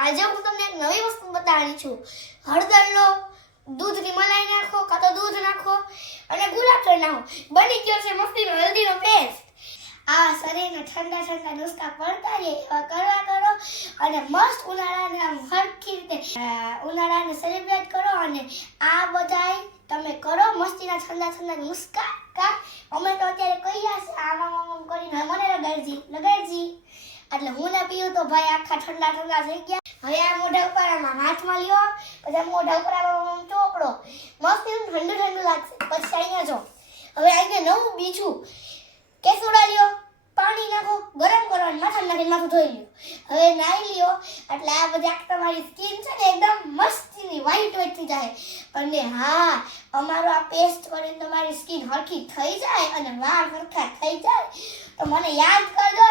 આજે હું તમને એક નવી વસ્તુ બતાવવાની છું. હળદર લો દૂધની મલાઈ નાખો કાં તો દૂધ નાખો અને ગુલાબ નાખો. બની ગયો છે મસ્તીનો, હલ્દીનો પેસ્ટ આ શરીરને ઠંડા ઠંડા નુસ્ખા પડતા રહે એવા કરવા કરો અને મસ્ત ઉનાળાને આમ હરખી રીતે ઉનાળાને સેલિબ્રેટ કરો અને આ બધાય તમે કરો મસ્તીના ઠંડા ઠંડા નુસ્ખા. કા? અમે તો અત્યારે કહીયા છે, આમ આમ કરીને મને લગાડજી લગાડજી. એટલે હું ને પીવું તો ભાઈ આખા ઠંડા ઠંડા થઈ ગયા હવે આ મોઢા ઉપર આમાં હાથમાં લ્યો પછી મોઢા ઉપર આમાં ચોપડો. મસ્ત એવું ઠંડુ ઠંડુ લાગશે. પછી અહીંયા જો. હવે અહીંયા નવું બીજું કેસુડા લ્યો. પાણી નાખો, ગરમ કરવા માથા નાખીને માથું ધોઈ લ્યો. હવે નાહી લ્યો. એટલે આ બધા તમારી સ્કિન છે ને એકદમ મસ્તીની વ્હાઈટ વ્હાઈટ થઈ જાય. અને હા, અમારો આ પેસ્ટ કરીને તમારી સ્કિન હરખી થઈ જાય અને વાળ હરખા થઈ જાય. તો મને યાદ કરજો